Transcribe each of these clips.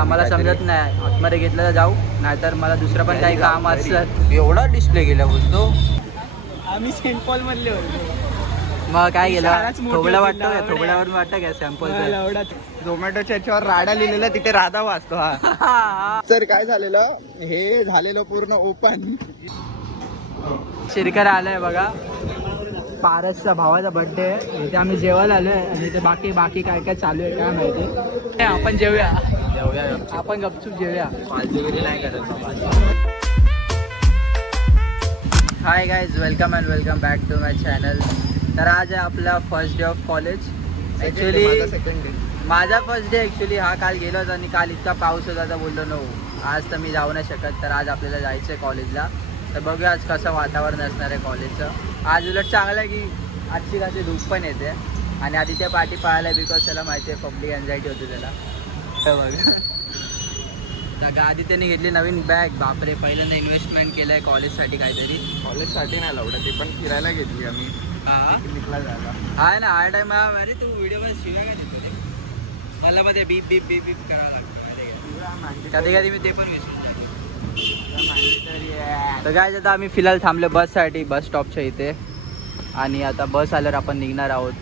आम्हाला समजत नाही. आतमध्ये घेतलं तर जाऊ नाहीतर मला दुसरं पण काही काम असलं एवढा डिस्प्ले गेला बोलतो. आम्ही सेंट पॉल मधले होतो. मग काय गेलं थोबडं वाटतं. थोबड्यावरून वाटतं का सॅम्पल झोमॅटोच्या याच्यावर राडा लिहिलेला तिथे राधा वाचतो हा. तर काय झालेलं? हे झालेलं पूर्ण ओपन. शिरकर आलाय बघा. पारसच्या भावाचा बर्थडे आहे. इथे आम्ही जेवायला आलोय आणि इथे बाकी बाकी काय काय चालू आहे काय माहिती. आपण जेवूया. आपण गपचूप जेवूया. नाही करत hi guys welcome and welcome back to my channel तर आज आहे आपला first day of college actually second day माझा फर्स्ट डे ॲक्च्युली हा काल गेलोच आणि काल इतका पाऊस होता तर बोललो नो आज तर मी जाऊ नाही शकत. तर आज आपल्याला जायचं आहे कॉलेजला तर बघूया आज कसं वातावरण असणार आहे कॉलेजचं आज उलट चांगलं आहे की आजची कशी धूप पण येते. आणि आधी त्या पाठी पाहायला बिकॉज त्याला माहिती आहे पब्लिक अँझायटी होती त्याला. तर बघ. तर आदित्यने घेतली नवीन बॅग बापरे पहिल्यांदा इन्व्हेस्टमेंट केलं आहे कॉलेजसाठी काहीतरी. कॉलेजसाठी नाही लावलं ते पण फिरायला घेतली आम्ही. हा? पिकनिकला जायला. हाय ना हा टाइम अरे तू व्हिडिओ शिव्या काय देतो मला मध्ये बीप बीप बीप बीप करावं लागतं कधी कधी मी ते पण विसरून जातो. तर काय आता आम्ही फिलहाल थांबलो बससाठी बस स्टॉपच्या इथे. आणि आता बस आल्यावर आपण निघणार आहोत.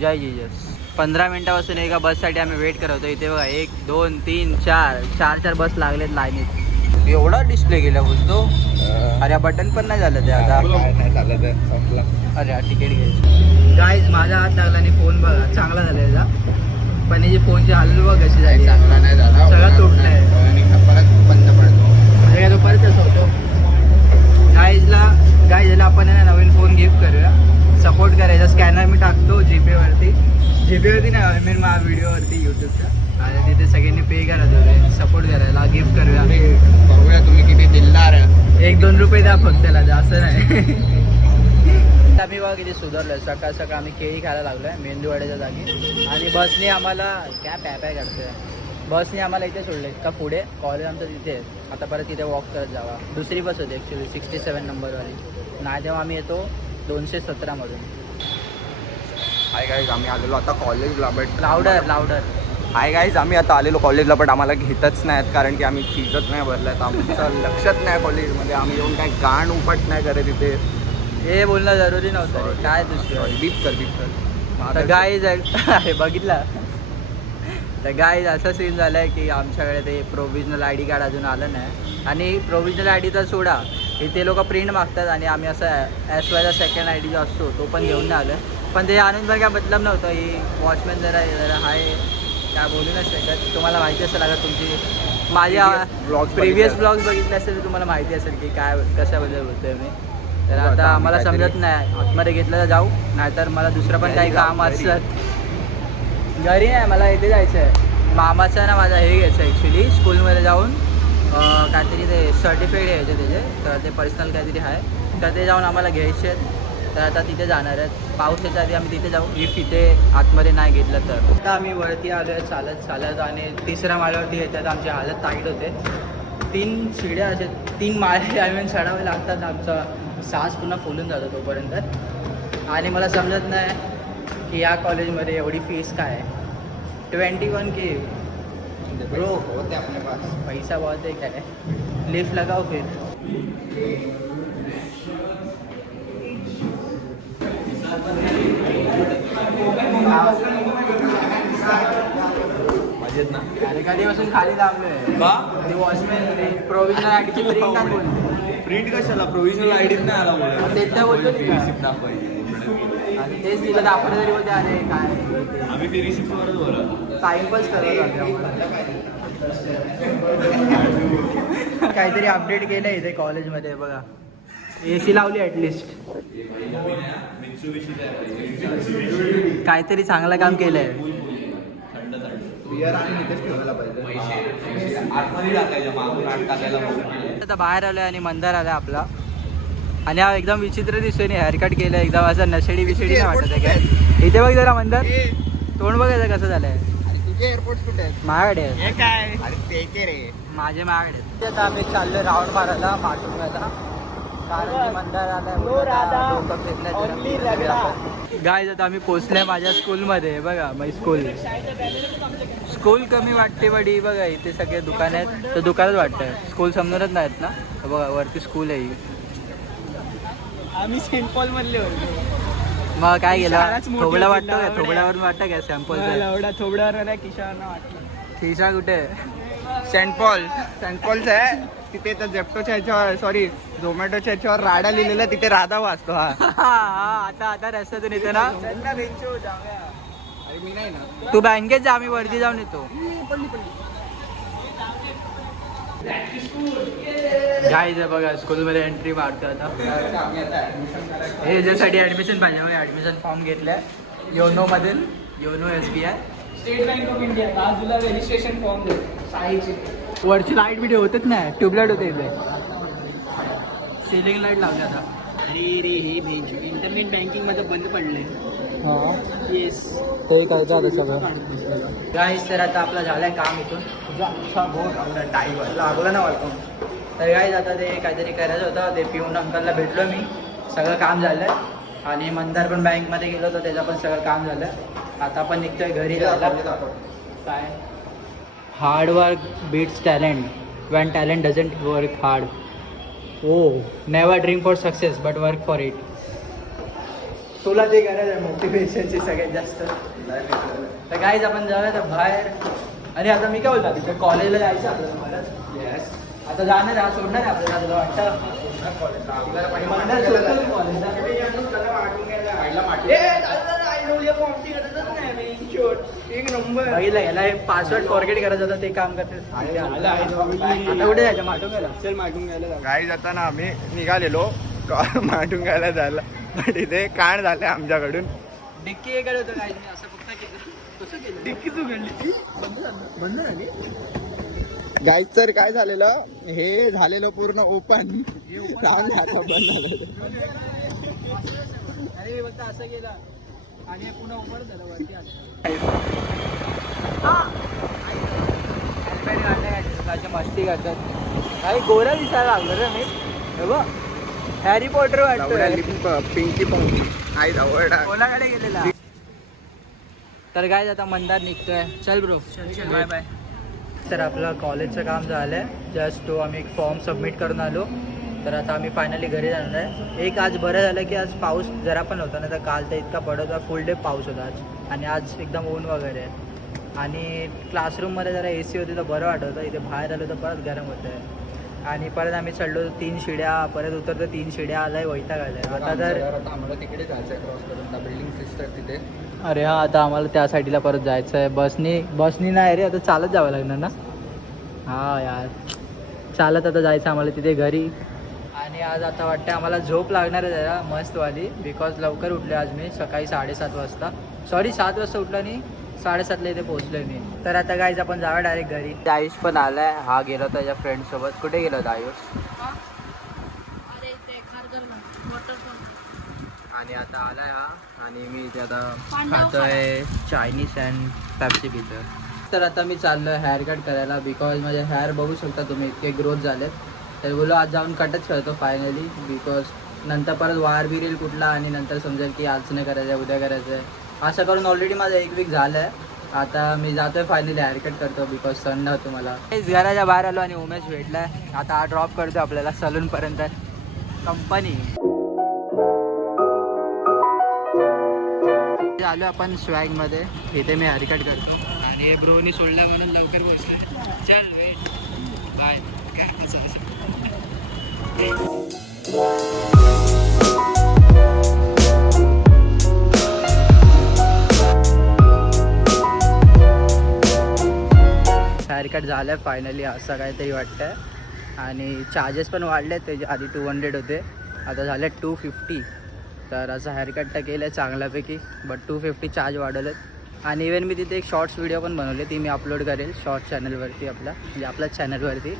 जय जीजस. पंधरा मिनिटापासून एका बससाठी आम्ही वेट करत होतो. इथे बघा एक दोन तीन चार चार चार बस लागलेत लाईनीत. एवढा डिस्प्ले गेला बोलतो अरे बटन पण नाही झालं ते आता. अरे हा तिकीट घ्यायचं. गाईज माझा हात लागला आणि फोन बघा चांगला झाला याचा पण याची फोनची हालत बघ कशी झाली. चांगला नाही झाला. सगळा तुटलाय. आणि परत बंद पडतो म्हणजे काय तो परत असं होतो गाईजला गाईजला आपण आहे ना नवीन फोन गिफ्ट करूया. सपोर्ट करायचा. स्कॅनर मी टाकतो जीपेवरती जीपेवरती नाही आय मीन माझ्या व्हिडिओवरती यूट्यूबच्या आणि तिथे सगळ्यांनी पे करा तुम्ही. सपोर्ट करायला गिफ्ट करूया. बघूया तुम्ही किती दिलदार आहे. एक दोन रुपये द्या फक्त त्याला जास्त नाही. आम्ही बघा किती सुधारलोय. सकाळ सकाळ आम्ही केळी खायला लागलोय मेंदूवाड्याच्या जागी. आणि बसने आम्हाला काय पॅ पॅ करतोय. बसने आम्हाला इथे सोडले. का पुढे? कॉलेज आमचं तिथे. आहे. आता परत तिथे वॉक करत जावा. दुसरी बस होती ॲक्च्युली सिक्स्टी सेवन नंबरवाली नाही तेव्हा आम्ही येतो दोनशे सतरामधून हाय गाईज आम्ही आलेलो आता कॉलेजला but louder louder hi guys आम्ही आता आलेलो कॉलेजला बट आम्हाला घेतच नाहीत कारण की आम्ही फीजच नाही भरल्यात. आमचं लक्षात नाही कॉलेजमध्ये आम्ही येऊन काय गाण उपट नाही करत इथे. हे बोलणं जरुरी नव्हतं. काय दुसरं? बीप कर बीप कर. गाईज आहे बघितला? तर गाईज असं सीन झालं आहे की आमच्याकडे ते प्रोव्हिजनल आय डी कार्ड अजून आलं नाही. आणि प्रोव्हिजनल आय डी तर सोडा इथे लोक प्रिंट मागतात आणि आम्ही असं एस वायचा सेकंड आय डी जो असतो तो पण घेऊन नाही आलो पण ते आणून पण काय मतलब नव्हतं ही वॉचमॅन जरा जरा हाय काय बोलू नाही शकत. तुम्हाला माहिती असेल अगर तुमची माझ्या vlogs प्रिव्हियस ब्लॉग्स बघितले असेल तर तुम्हाला माहिती असेल की काय कशाबद्दल बोलतोय मी. तर आता आता आम्ही आम्हाला समजत नाही. आतमध्ये घेतलं तर जाऊ नाहीतर मला दुसरं पण काही काम. असतं घरी नाही मला इथे जायचं आहे मामाचं ना माझा हे घ्यायचं आहे ॲक्च्युली स्कूलमध्ये जाऊन काहीतरी ते सर्टिफिकेट घ्यायचे त्याचे तर ते पर्सनल काहीतरी आहे. तर ते जाऊन आम्हाला घ्यायचे आहेत. तर आता तिथे जाणार आहेत. पाऊस याच्या आधी आम्ही तिथे जाऊ. इफ इथे आतमध्ये नाही घेतलं तर. आता आम्ही वरती आलो आहे चालत चालत आणि तिसऱ्या माळ्यावरती येतात. आमची हालत ताईट होते. तीन शिड्या असे तीन माळे आम्ही चढावे लागतात. आमचा सास पुन्हा फुलून जातो तोपर्यंत. आणि मला समजत नाही की या कॉलेजमध्ये एवढी फीस काय? आहे ट्वेंटी वन के ब्रो होते अपने पास. पैसा बहुत है क्या? है लिफ्ट लगाओ फिर. मजेत ना? अरे कधीपासून खाली का? ते वॉचमॅन आयडीची प्रिंट प्रिंट कशाला? प्रोव्हिजनल आय डीच नाही आला बोलतो? दाखवायची. आणि तेच तिला दाखवलं तरी बोलते अरे काय? आम्ही बोला टाइमपास करत. काहीतरी अपडेट केलं इथे कॉलेजमध्ये बघा. ए सी लावली ॲटलिस्ट काहीतरी चांगलं काम केलंय. आत बाहेर आलोय आणि मंदार आलाय आपला. आणि हा एकदम विचित्र दिसतोय आणि हेअरकट केलं एकदम असं नशेडी बिशेडी नाही वाटत आहे काय? इथे बघ जरा मंदार. तोंड बघायचं कसं झालंय. एअरपोर्ट कुठे आहे. हे माझे. आता आम्ही चाललोय राऊंड मारायला कारण मंदार. रगडा. गाय आता आम्ही पोचले माझ्या स्कूलमध्ये बघा माझी स्कूल स्कूल कमी वाटते बडी. बघा इथे सगळे दुकान आहेत. तर दुकानच वाटतं स्कूल समजूनच नाहीत ना? बघा वरती स्कूल आहे. आम्ही सेंट पॉल मधले होतो. मग काय शाळाच मोठी थोबडा होती, वाटतो का लावड्या. थोबड्यावरून वाटतं का सॅम्पल एवढा थोबड्यावर नाही किशावर वाटलं. खिशा कुठे? सेंट पॉल सेंट पॉलच आहे. तिथे तर जेप्टोच्या ह्याच्यावर सॉरी झोमॅटोच्या ह्याच्यावर राडा लिहिलेला तिथे राधा वाचतो हा. हा आता आता रस्त्यातून येते ना? अरे मी नाही ना. तू बँकेत जा आम्ही वरती जाऊन येतो. काय जे बघा स्कूलमध्ये एंट्री मारतो आता. हे याच्यासाठी ऍडमिशन पाहिजे मग ऍडमिशन फॉर्म घेतलाय. योनो मधील YONO S B I State Bank of India बाजूला रजिस्ट्रेशन फॉर्म शाळेचे. वरची लाइट बिट होतच नाही ट्यूबलाईट होते इथे. सिलिंग लाइट लावली आता. अरे रे हे भेज इंटरनेट बँकिंगमध्ये बंद पडले हा. येस ते काय झालं सगळं? गाईस तर आता आपलं झालंय काम इथून. तुझा अच्छा बहुत आपला टाईम लागलं ना मला तर गाईज आता ते काहीतरी करायचं होतं. ते पिऊन अंकलला भेटलो मी. सगळं काम झालं. आणि मंदार पण बँकमध्ये गेलो तर त्याचं पण सगळं काम झालं. आता आपण निघतोय घरी जायला. काय? Hard work beats talent when talent doesn't work hard oh never dream for success but work for it तुला ते गरज आहे मोटिवेशनची सगळ्यात जास्त. तर काहीच आपण जाऊया तर बाहेर. आणि आता मी काय बोलतो तिथे कॉलेजला जायचं आपल्याला येस आता जाणार आहे सोडणार आहे आपल्याला तुला वाटतं? मंदार बघितलं याला हे पासवर्ड फॉरगेट करायचं होतं ते काम करते. आता कुठे जायचं? चल. काही जाताना आम्ही निघालेलो. माटून घ्यायला जायला. पण इथे काण झाले आमच्याकडून. डिक्की एकडे होतं नाही असं फक्त केलं. कसं केलं? डिक्की तू घडली बंद झाली. गाईच तर काय झालेलं? हे झालेलं पूर्ण ओपन. बंद झालं. अरे मी फक्त असं केलं. आणि पुन्हा उभं झालं वरती आलं. मस्ती करतात. काही गोरा दिसायला लागलं रे मी. हे हॅरी पॉटर वाटतं पिंकी पंकी आई आवडा कोणाकडे गेलेला? तर काय आता मंदार निघतोय. चल ब्रो बाय बाय तर आपलं कॉलेजचं काम झालंय. जस्ट तो आम्ही एक फॉर्म सबमिट करून आलो. तर आता आम्ही फायनली घरी जाणार आहे. एक आज बरं झालं की आज पाऊस जरा पण होता ना तर काल तर इतका पडत होता फुल डे पाऊस होता आज. आणि आज एकदम ऊन वगैरे आहे. आणि क्लासरूममध्ये जरा ए सी होती तर बरं वाटत होतं इथे बाहेर आलो तर परत गरम होतं आहे. आणि परत आम्ही चढलो तीन शिड्या परत उतरतो तीन शिड्या आलाय वैताग आलाय. आता तर आम्हाला तिकडे जायचंय क्रॉस करून बिल्डिंग सिस्टर तिथे. अरे हा आता आम्हाला त्या साईडला परत जायचं आहे बसनी बसनी नाही रे आता चालत जावं लागणार ना? हा यार. चालत आता जायचं आम्हाला तिथे घरी. आणि आज आता वाटतं आम्हाला झोप लागणार आहे जरा मस्तवाली. बिकॉज लवकर उठले आज मी सकाळी साडेसात वाजता. सॉरी सात वाजता उठलो आणि साडेसातला इथे पोहोचलोय मी. तर आता गाईज आपण जाऊया डायरेक्ट घरी. आयुष पण आलाय हा गेला होता त्याच्या फ्रेंडसोबत कुठे गेला होता आयुष आणि आता आलाय हा आणि मी इथे आता खातोय चायनीज अँड पॅप्सी पितोय. तर आता मी चाललोय हेअर कट करायला बिकॉज माझे हेअर बघू शकता तुम्ही इतके ग्रोथ झालेत. तर बोलो आज जाऊन कटच करतो फायनली बिकॉज नंतर परत वार बी येईल कुठला आणि नंतर समजेल की आज नाही करायचं आहे उद्या करायचं आहे असं करून ऑलरेडी माझं एक वीक झालं आहे आता मी जातोय फायनली हेअरकट करतो बिकॉज सन नव्हतो मला. तेच घराच्या बाहेर आलो आणि उमेश भेटलाय. आता हा ड्रॉप करतो आपल्याला सलूनपर्यंत कंपनी आलो आपण स्वॅगमध्ये. इथे मी हेअरकट करतो. आणि हे ब्रोनी सोडला म्हणून लवकर पोहोचलोय चल वेट बाय हेअरकट झालं आहे फायनली असं काहीतरी वाटतंय. आणि चार्जेस पण वाढले त्याचे आधी टू हंड्रेड होते. आता झाले टू फिफ्टी तर असं हेअरकट तर केलं आहे चांगल्यापैकी बट टू फिफ्टी चार्ज वाढवलेत. आणि इवन मी तिथे एक शॉर्ट्स व्हिडिओ पण बनवले ती मी अपलोड करेल शॉर्ट चॅनलवरती आपल्या म्हणजे आपल्याच चॅनलवरती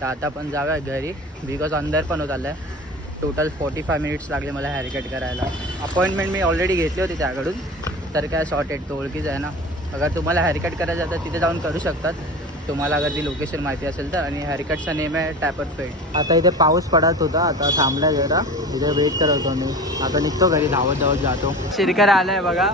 तर आता पण जाऊया घरी. बिकॉज अंदर पण होत आलं आहे टोटल फोर्टी फाय मिनिट्स लागले मला हेअरकट करायला. अपॉइंटमेंट मी ऑलरेडी घेतली होती त्याकडून. तर काय सॉर्टेड तो ओळखीच आहे ना. अगर तुम्हाला हेअरकट करायचं आहे तर तिथे जाऊन करू शकतात. तुम्हाला अगर ती लोकेशन माहिती असेल तर. आणि हेअरकटचा नेम आहे टॅपर फेड आता इथे पाऊस पडत होता. आता थांबला जरा. इथे वेट करत होतो मी. आता निघतो घरी. धावत धावत जातो. शिरकर आलं आहे बघा.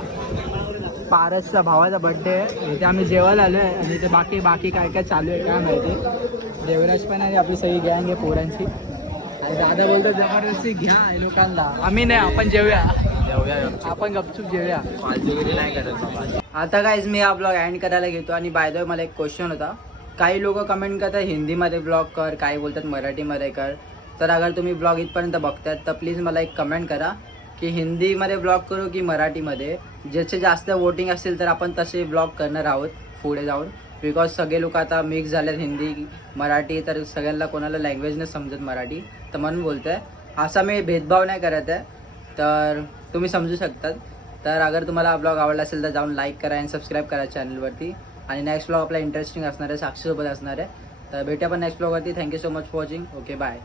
पारसचा भावाचा बड्डे आहे. इथे आम्ही जेवायला आलो आहे आणि इथे बाकी बाकी काय काय चालू आहे काय माहिती. देवराज पण आहे आपली सगळी गँग आहे पोरांची. आणि दादा बोलतो जबरदस्ती घ्या लोकांना. आम्ही नाही आपण जेवूया. आपण गपचूप जेवूया. नाही करत आता काहीच मी हा ब्लॉग एंड करायला घेतो आणि बाय द मला एक क्वेश्चन होता. काही लोक कमेंट करतात हिंदीमध्ये ब्लॉग कर. काही बोलतात मराठीमध्ये कर. तर अगर तुम्ही ब्लॉग इथपर्यंत बघतात तर प्लीज मला एक कमेंट करा. की हिंदीमध्ये ब्लॉग करू की मराठीमध्ये? ज्याचे जास्त वोटिंग असतील तर आपण तसे ब्लॉग करणार आहोत पुढे जाऊन. बिकॉज सगळे लोक आता मिक्स झालेत हिंदी मराठी तर सगळ्यांना कोणाला लँग्वेज नाही समजत मराठी. तर म्हणून बोलतो आहे असा मी भेदभाव नाही करत आहे. तर तुम्ही समजू शकतात. तर अगर तुम्हाला ब्लॉग आवडला असेल तर जाऊन लाईक करा आणि सबस्क्राईब करा चॅनलवरती आणि नेक्स्ट ब्लॉग आपला इंटरेस्टिंग असणार आहे साक्षीसोबत असणार आहे. तर भेटूया पण next ब्लॉगवरती thank you so much for watching okay bye